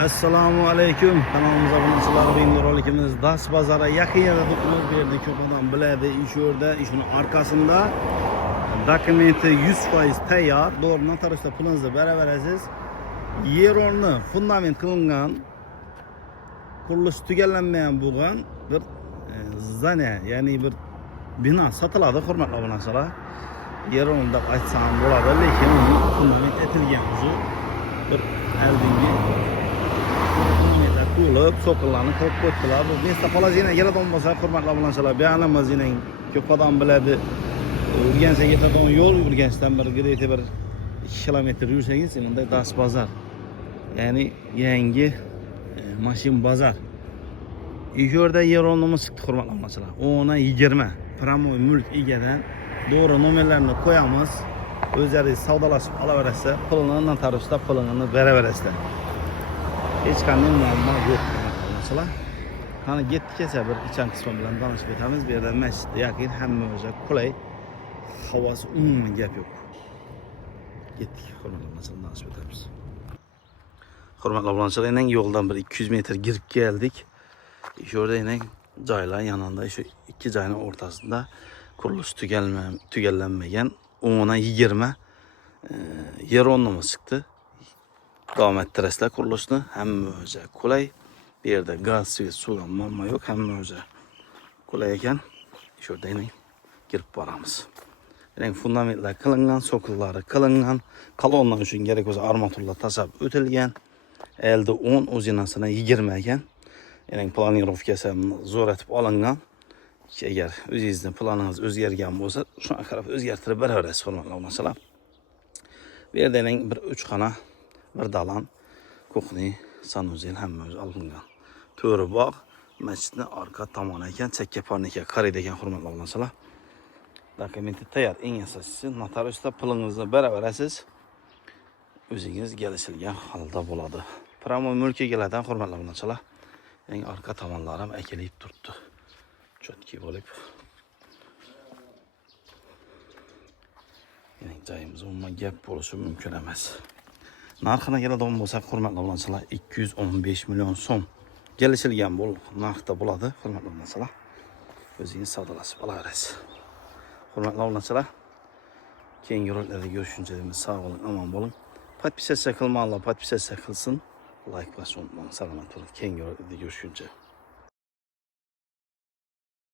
Assalomu alaykum. Kanalımıza abunachilari, bugungi rolikimiz Das bozori yaqin yerda to'qnaz berdi. Ko'p odam biladi. Ish yerda, ishning arkasında dokumenti 100% tayyor. Doğru notaryusda pulingizni beraverasiz. Yer o'rni fundament qilingan, qurilish tugallanmagan bo'lgan bir zdaniya, ya'ni bir bino sotiladi, hurmatli obunachilar. Yer o'rnida aytsam bo'ladi, lekin fundament etilgan o'zi bir aldingi to'lib, so'qillarni qilib qo'ydilar. Bu mesda polazina yaradon bo'lsa, hurmatli obunachilar, be'anamazning ko'p odam biladi. Urgancha yetadigan yo'l, Urganchdan bir где-то bir 2 kilometr yursangiz, bunday Das bozor. Ya'ni yangi mashin bozor. Ish yerda yer o'rnimiz chiqdi, hurmatli obunachilar. 10-20 pramoy mulk egadan doğru nomerlarini qo'yamiz. O'zlaringiz savdolashib olaverasizlar, pulini notaryusda pulini beraverasizlar. Hech qanday muammo yo'q, masalan. Qani ketdik esa bir ichan qismi bilan tanishib o'tamiz. Bu yerda masjidga yaqin, hamma o'zi qulay. Havosi umuman gap yo'q. Ketdik, hurmatli obunachilar, tanishib o'tamiz. Hurmatli obunachilar, endi yo'ldan bir 200 metr girib keldik. Shu yerda endi joylar yanında, shu ikki joyning o'rtasida qurilish tugallanmagan 10-20 yer o'rnimiz chiqdi. Davom ettirasizlar qurilishni, hamma o'zi qulay. Bu yerda gaz, suv, muammo yo'q, hamma o'zi qulay ekan. Shu yerda endi kirib boramiz. Endi fundamentlar qilingan, so'qillari qilingan, kolonnalar uchun kerak bo'lsa armaturlar tasab o'tilgan. Elde 10, o'zinasini 20 ekan. Endi planirovkasi zo'r etib olingan. Agar o'zingizning planingiz o'zgargan bo'lsa, shuna qarab o'zgartirib beraverasiz, hurmatli obunachilar. Bu yerda endi bir 3 xona, bir dalan, kuxni, sanuzel hamma o'zi olingan. To'ri bog', masjidning orqa tomoni ekan, chakka parnika qaraydi ekan, hurmatli obunachilar. Dokumenti tayyor, eng asosiysi notariusda pulingizni beraverasiz. O'zingiz kelishilgan holda bo'ladi. Pramoy mulk egalaridan, hurmatli obunachilar, eng orqa tomonlari ham akilib turibdi. Chotki bo'lib. Ya'ni joyimiz umuman gap bo'lishi mumkin emas. Narxini keladigan bo'lsak, hurmatli obunachilar, 215 million so'm kelishilgan narxda bo'ladi, hurmatli obunachilar. O'zingiz savdolashib olaverasiz. Hurmatli obunachilar, keyingi roliklarda görüşünce sağ olun, aman bo'lin. Podpisatsiya qilmaganlar podpisatsiya qilsin. Like bosishni unutmang. Salomat bo'ling. Keyingi roliklarda görüşünce.